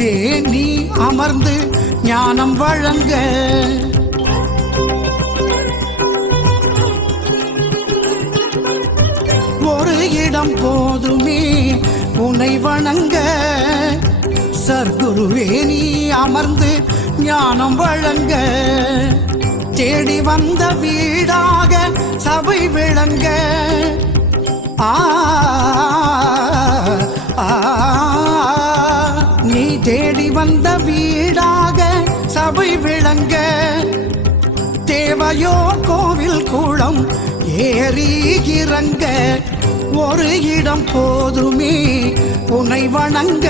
குருவே நீ அமர்ந்து ஞானம் வழங்க ஒரு இடம் போதுமே உன்னை வணங்க சர்க்குருவே நீ அமர்ந்து ஞானம் வழங்க தேடி வந்த வீடாக சபை விளங்க நீ தேடி வந்த வீடாக சபை விளங்க தேவையோ கோவில் கூடம் ஏறி இறங்க ஒரு இடம் போதுமே உன்னை வணங்க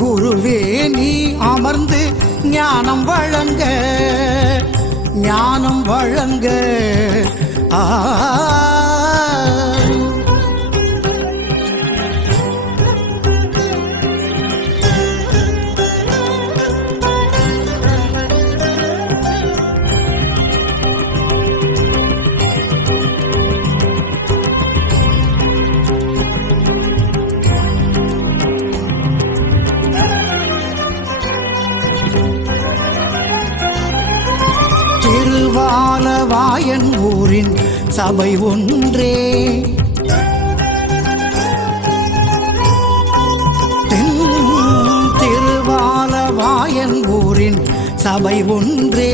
குருவே நீ அமர்ந்து ஞானம் வழங்க ஞானம் வழங்க திருவாலவாயன் ஊரின் சபை ஒன்றே திருவாலவாயன் ஊரின் சபை ஒன்றே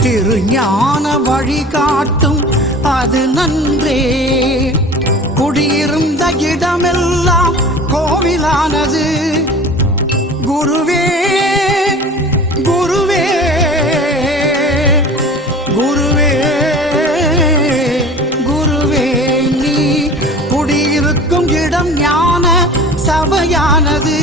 திருஞான வழிகாட்டும் அது நன்றே குடியிருந்த இடமெல்லாம் கோவிலானது குருவே குருவே குருவே குருவே நீ குடியிருக்கும் இடம் ஞான சபையானது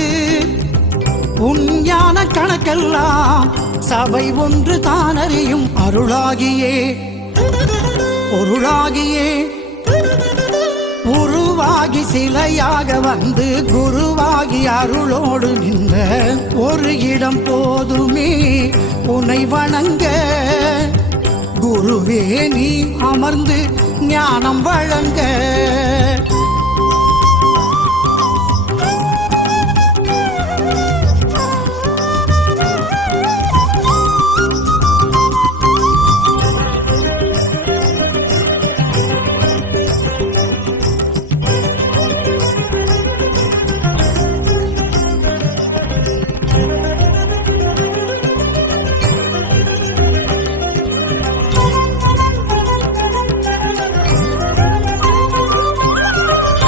உன் ஞான கணக்கெல்லாம் சபை ஒன்று தானறியும் அருளாகியே பொருளாகியே உருவாகி சிலையாக வந்து குருவாகி அருளோடு நின்ற ஒரு இடம் போதுமே உன்னை வணங்க குருவே நீ அமர்ந்து ஞானம் வழங்க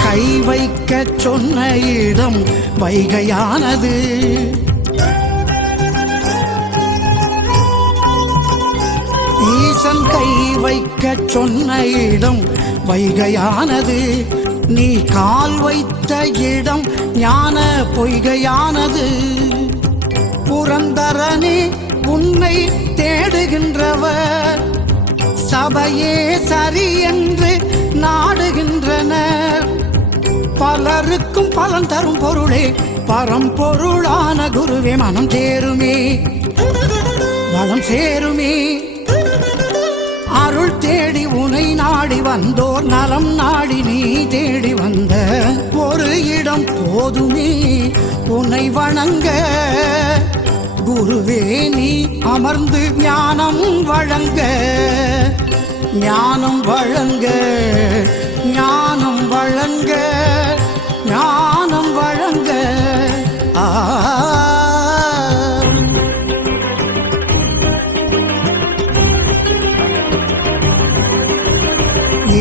கை வைக்க சொன்ன இடம் வைகையானது ஈசன் கை வைக்க சொன்ன இடம் வைகையானது நீ கால் வைத்த இடம் ஞான பொய்கையானது புரந்தரனே உன்னை தேடுகின்றவர் சபையே சரி என்று நாடுகின்றனர் பலருக்கும் பலன் தரும் பொருளே பரம்பொருளான குருவே மனம் சேருமே வளம் சேருமே அருள் தேடி உனை நாடி வந்தோர் நலம் நாடி நீ தேடி வந்த ஒரு இடம் போதுமே உன்னை வணங்க குருவே நீ அமர்ந்து ஞானம் வழங்க ஞானம் வழங்க ஞானம் வழங்க ஞானம் வழங்க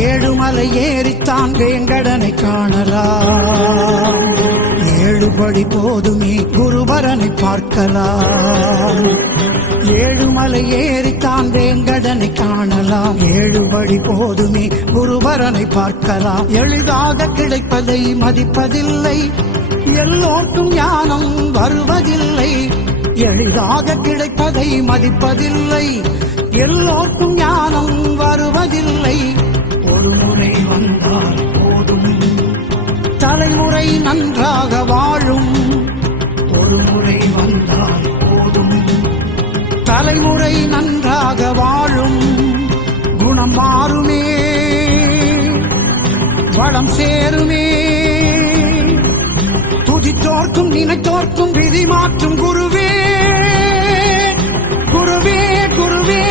ஏழுமலை ஏறித்தான் வேங்கடனை காணலாம் ஏழுபடி போதுமே குருபரனை பார்க்கலாம் ஏழுமலை ஏறித்தான் வேங்கடனை காணலாம் ஏழுபடி போதுமே குருபரனை பார்க்கலாம் எளிதாக கிடைப்பதை மதிப்பதில்லை எல்லோருக்கும் ஞானம் வருவதில்லை எளிதாக கிடைப்பதை மதிப்பதில்லை எல்லோருக்கும் ஞானம் வருவதில்லை ஒரு முறை வந்தால் போதும் தலைமுறை நன்றாக வாழும் ஒரு முறை வந்தால் போதும் தலைமுறை நன்றாக வாழும் குணம் மாறுமே வளம் சேருமே துதித்தோர்க்கும் நினைத்தோர்க்கும் விதி மாற்றும் குருவே குருவே குருவே